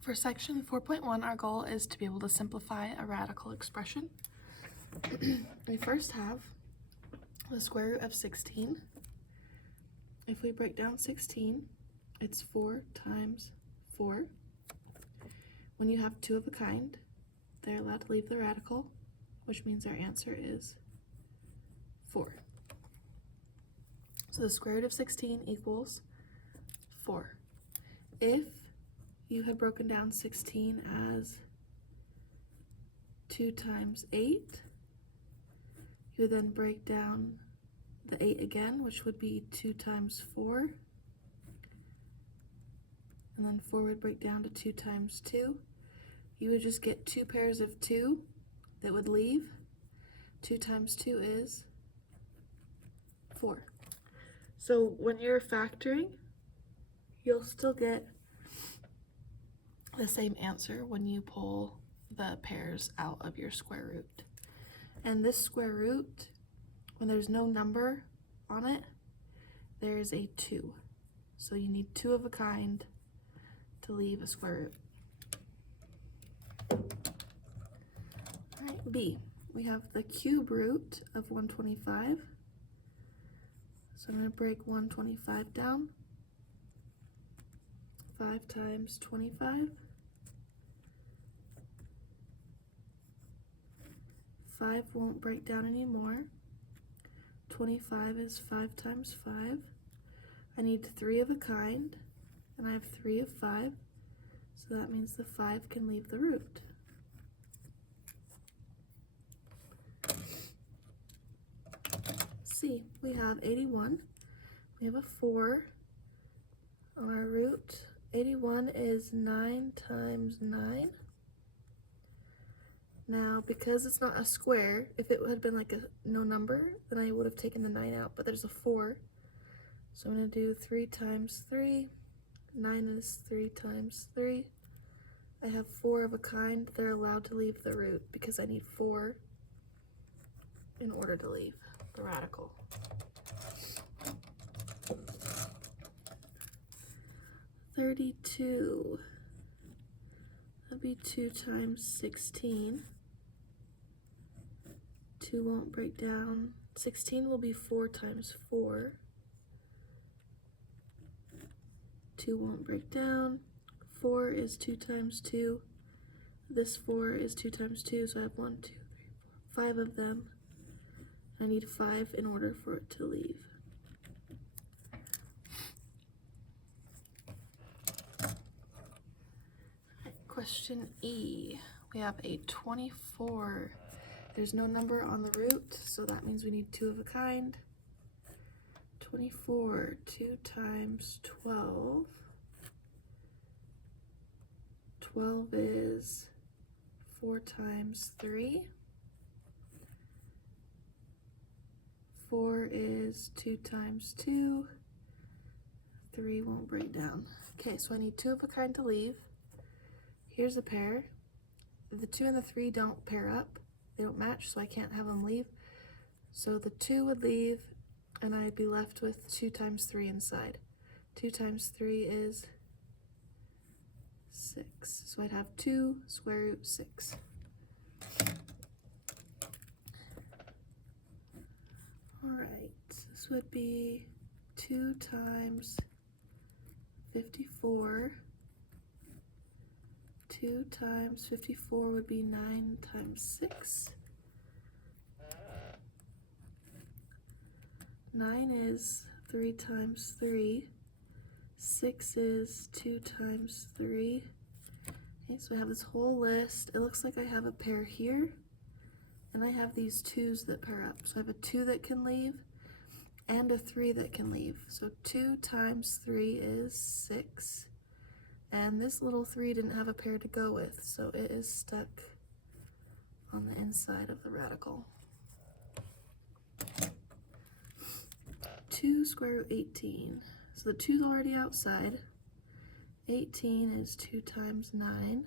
For section 4.1, our goal is to be able to simplify a radical expression. We first have the square root of 16. If we break down 16, it's 4 times 4. When you have two of a kind, they're allowed to leave the radical, which means our answer is 4. So the square root of 16 equals 4. If you had broken down 16 as 2 times 8, you would then break down the 8 again, which would be 2 times 4. And then 4 would break down to 2 times 2. You would just get 2 pairs of 2 that would leave. 2 times 2 is 4. So when you're factoring, you'll still get the same answer when you pull the pairs out of your square root. And this square root, when there's no number on it, there is a 2. So you need 2 of a kind to leave a square root. All right, B. We have the cube root of 125. So I'm going to break 125 down. 5 times 25. 5 won't break down anymore. 25 is 5 times 5. I need 3 of a kind, and I have 3 of 5, so that means the 5 can leave the root. C, we have 81. We have a 4 on our root. 81 is 9 times 9. Now, because it's not a square, if it had been like a no number, then I would have taken the 9 out, but there's a 4. So I'm going to do 3 times 3. 9 is 3 times 3. I have 4 of a kind. They're allowed to leave the root because I need 4 in order to leave the radical. $32. That'd be 2 times 16. 2 won't break down. 16 will be 4 times 4. 2 won't break down. 4 is 2 times 2. This 4 is 2 times 2, so I have 1, 2, 3, 4, 5 of them. I need 5 in order for it to leave. Question E. We have a 24. There's no number on the root, so that means we need 2 of a kind. 24, 2 times 12. 12 is 4 times 3. 4 is 2 times 2. 3 won't break down. Okay, so I need 2 of a kind to leave. Here's a pair. The 2 and the 3 don't pair up. They don't match, so I can't have them leave. So the 2 would leave, and I'd be left with 2 times 3 inside. 2 times 3 is 6. So I'd have 2 square root 6. All right, this would be 2 times 54. 2 times 54 would be 9 times 6. 9 is 3 times 3. 6 is 2 times 3. Okay, so I have this whole list. It looks like I have a pair here, and I have these 2's that pair up. So I have a 2 that can leave and a 3 that can leave. So 2 times 3 is 6. And this little 3 didn't have a pair to go with, so it is stuck on the inside of the radical. 2 square root 18. So the 2's already outside. 18 is 2 times 9.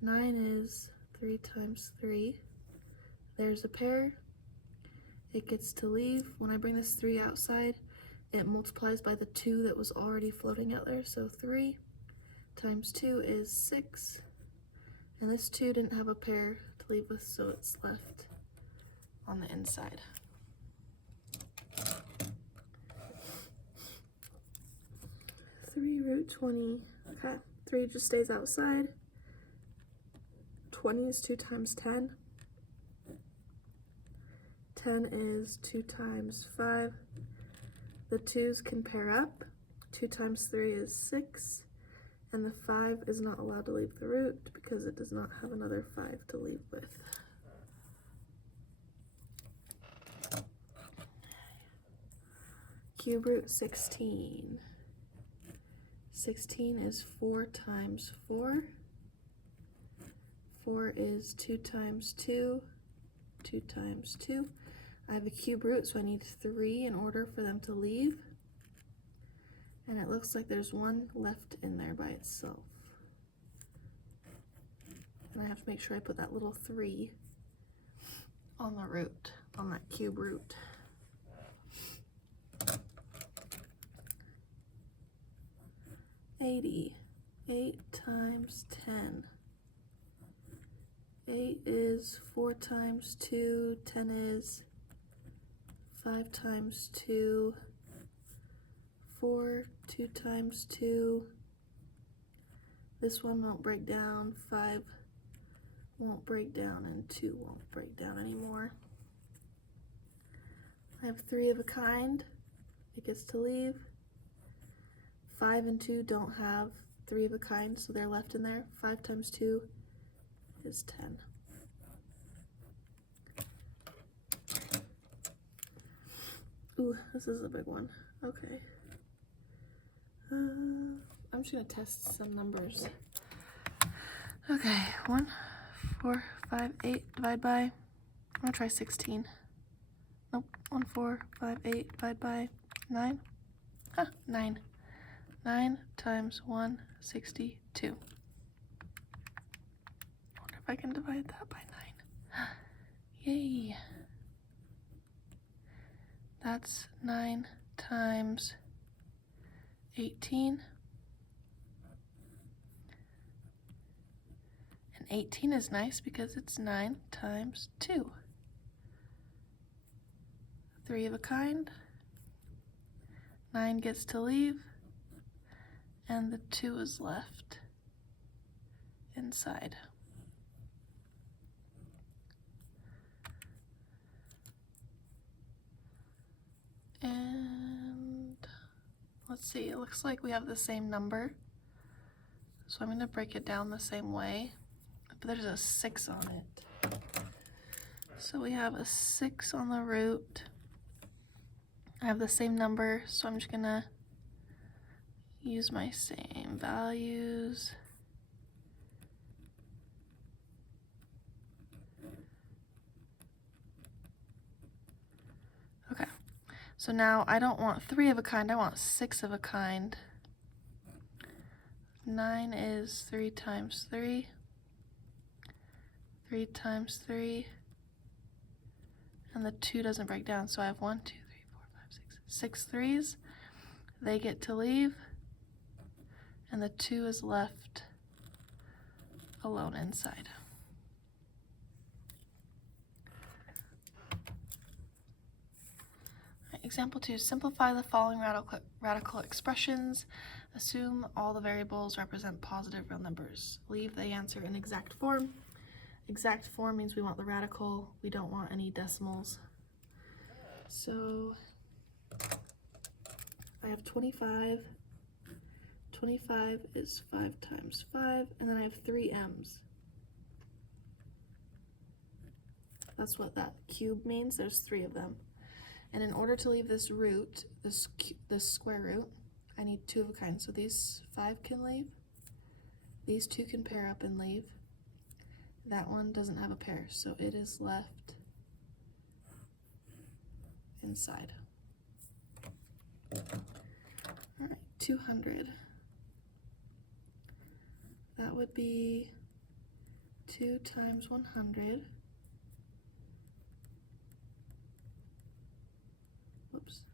9 is 3 times 3. There's a pair. It gets to leave. When I bring this 3 outside, it multiplies by the 2 that was already floating out there, so 3. times 2 is 6. And this 2 didn't have a pair to leave with, so it's left on the inside. Root 20. Okay, 3 just stays outside. 20 is 2 times 10. 10 is 2 times 5. The 2's can pair up. 2 times 3 is 6. And the 5 is not allowed to leave the root because it does not have another 5 to leave with. Cube root 16. 16 is 4 times 4. 4 is 2 times 2. 2 times 2. I have a cube root, so I need 3 in order for them to leave. And it looks like there's 1 left in there by itself. And I have to make sure I put that little 3 on the root, on that cube root. $80. 8 times 10. 8 is 4 times 2. 10 is 5 times 2. 4, 2 times 2. This one won't break down. 5 won't break down, and 2 won't break down anymore. I have 3 of a kind. It gets to leave. 5 and 2 don't have 3 of a kind, so they're left in there. 5 times 2 is 10. Ooh, this is a big one. Okay. I'm just gonna test some numbers. Okay, 1, 4, 5, 8, divide by, I'm gonna try 16. Nope, 1, 4, 5, 8, divide by 9. 9. 9 times 1, 62. I wonder if I can divide that by 9. Yay. That's 9 times 18. And 18 is nice because it's 9 times 2. 3 of a kind. 9 gets to leave. And the 2 is left inside. And let's see, it looks like we have the same number. So I'm going to break it down the same way. But there's a 6 on it. So we have a 6 on the root. I have the same number, so I'm just going to use my same values. Okay, so now I don't want 3 of a kind, I want 6 of a kind. 9 is 3 times 3. 3 times 3. And the 2 doesn't break down, so I have 1, 2, 3, 4, 5, 6 3s. They get to leave. And the 2 is left alone inside. Example 2, simplify the following radical expressions. Assume all the variables represent positive real numbers. Leave the answer in exact form. Exact form means we want the radical, we don't want any decimals. So I have 25. 25 is 5 times 5, and then I have 3 m's. That's what that cube means, there's 3 of them. And in order to leave this root, this square root, I need 2 of a kind. So these 5 can leave, these 2 can pair up and leave. That one doesn't have a pair, so it is left inside. All right, 200. That would be 2 times 100. Whoops,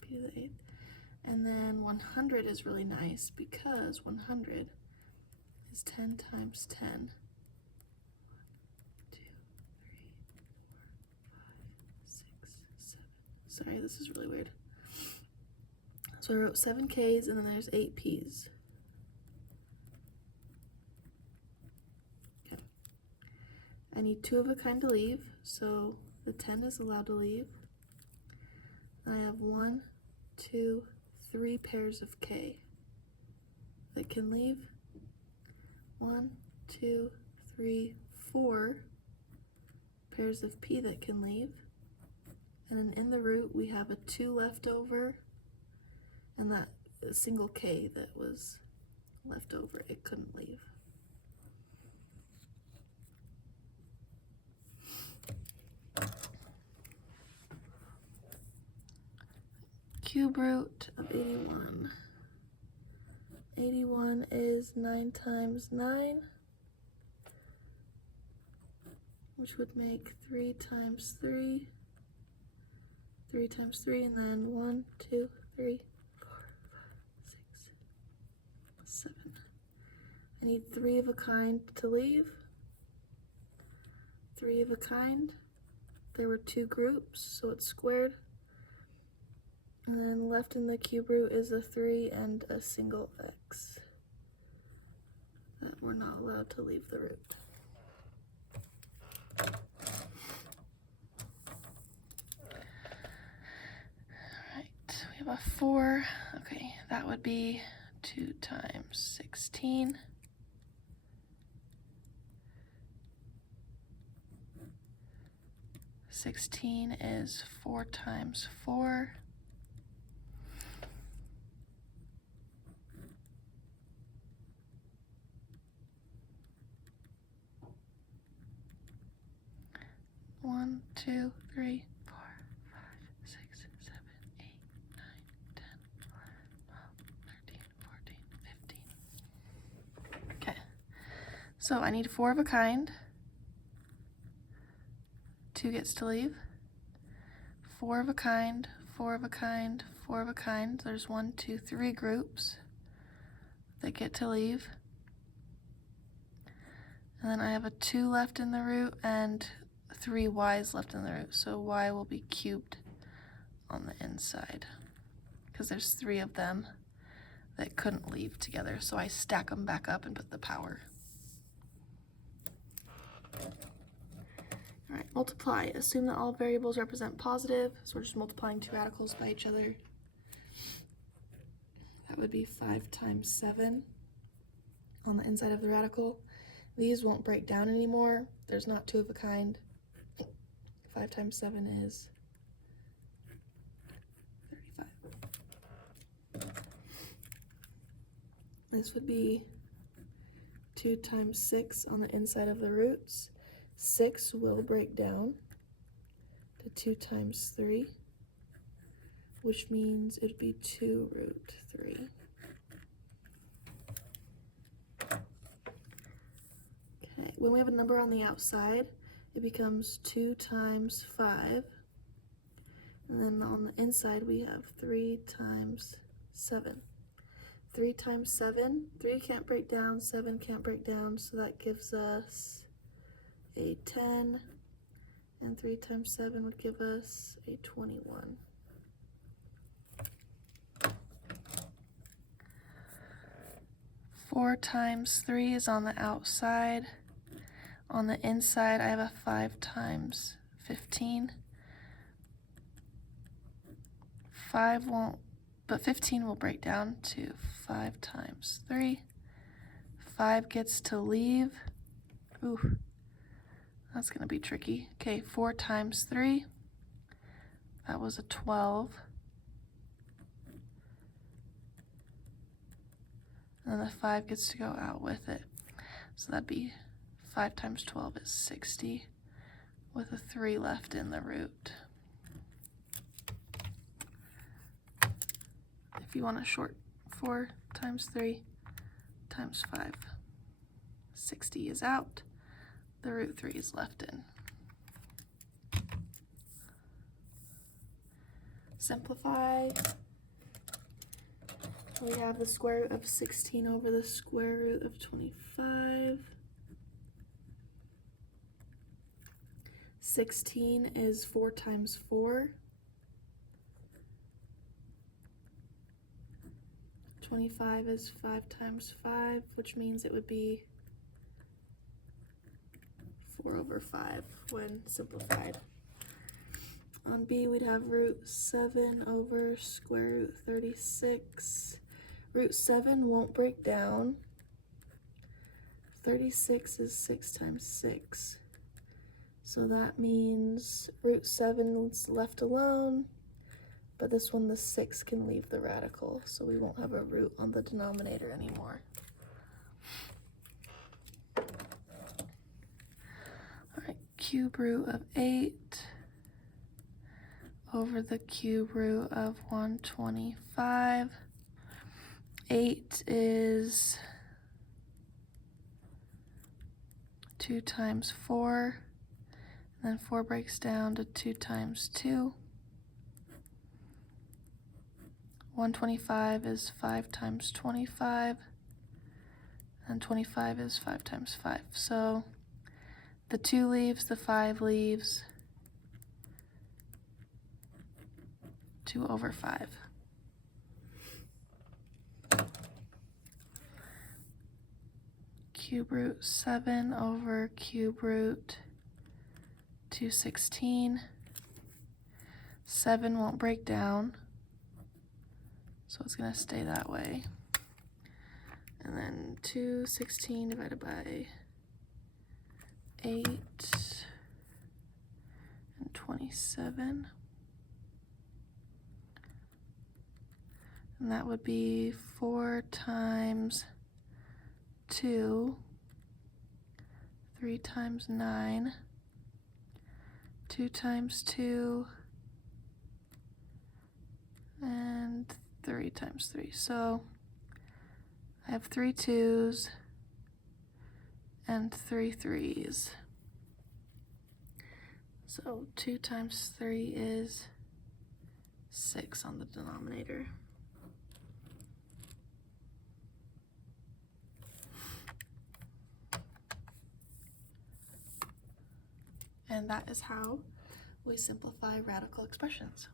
p to the 8th. And then 100 is really nice because 100 is 10 times 10. 1, 2, 3, 4, 5, 6, 7. Sorry, this is really weird. So I wrote 7 Ks and then there's 8 Ps. Okay. I need 2 of a kind to leave, so the 10 is allowed to leave. I have 1, 2, 3 pairs of K that can leave. 1, 2, 3, 4 pairs of P that can leave. And then in the root we have a 2 left over, and that single K that was left over, it couldn't leave. Cube root of 81. 81 is 9 times 9, which would make 3 times 3, 3 times 3, and then 1, 2, 3, 4, 5, 6, 7. I need 3 of a kind to leave. 3 of a kind. There were 2 groups, so it's squared. And then left in the cube root is a 3 and a single x that we're not allowed to leave the root. Alright, we have a 4. Okay, that would be 2 times 16. Sixteen is 4 times 4. One, 2, 3, 4, 5, 6, 7, 8, 9, 10, 11, 12, 13, 14, 15. Okay, so I need 4 of a kind. 2 gets to leave. 4 of a kind, 4 of a kind, 4 of a kind. There's 1, 2, 3 groups that get to leave. And then I have a 2 left in the root and 3 y's left in the root, so y will be cubed on the inside because there's 3 of them that couldn't leave together, so I stack them back up and put the power. All right, multiply. Assume that all variables represent positive, so we're just multiplying 2 radicals by each other. That would be 5 times 7 on the inside of the radical. These won't break down anymore. There's not 2 of a kind. 5 times 7 is 35. This would be 2 times 6 on the inside of the roots. 6 will break down to 2 times 3, which means it would be 2 root 3. Okay, when we have a number on the outside, it becomes 2 times 5, and then on the inside we have 3 times 7. 3 times 7, 3 can't break down, 7 can't break down, so that gives us a 10, and 3 times 7 would give us a 21. Four times 3 is on the outside. On the inside, I have a 5 times 15. 5 won't, but 15 will break down to 5 times 3. 5 gets to leave. Ooh, that's gonna be tricky. Okay, 4 times 3. That was a 12. And then the 5 gets to go out with it. So that'd be 5 times 12 is 60, with a 3 left in the root. If you want a short 4 times 3 times 5, 60 is out, the root 3 is left in. Simplify. We have the square root of 16 over the square root of 25. 16 is 4 times 4. 25 is 5 times 5, which means it would be 4 over 5 when simplified. On B, we'd have root 7 over square root 36. Root 7 won't break down. 36 is 6 times 6. So that means root 7 is left alone, but this one, the 6 can leave the radical, so we won't have a root on the denominator anymore. All right, cube root of 8 over the cube root of 125. 8 is 2 times 4, and then 4 breaks down to 2 times 2. 125 is 5 times 25, and 25 is 5 times 5. So the 2 leaves, the 5 leaves, 2 over 5. Cube root 7 over cube root 216. 7 won't break down, so it's going to stay that way. And then 216 divided by 8 and 27. And that would be 4 times 2, 3 times 9, 2 times 2, and 3 times 3. So I have 3 2s and 3 3s. So 2 times 3 is 6 on the denominator. And that is how we simplify radical expressions.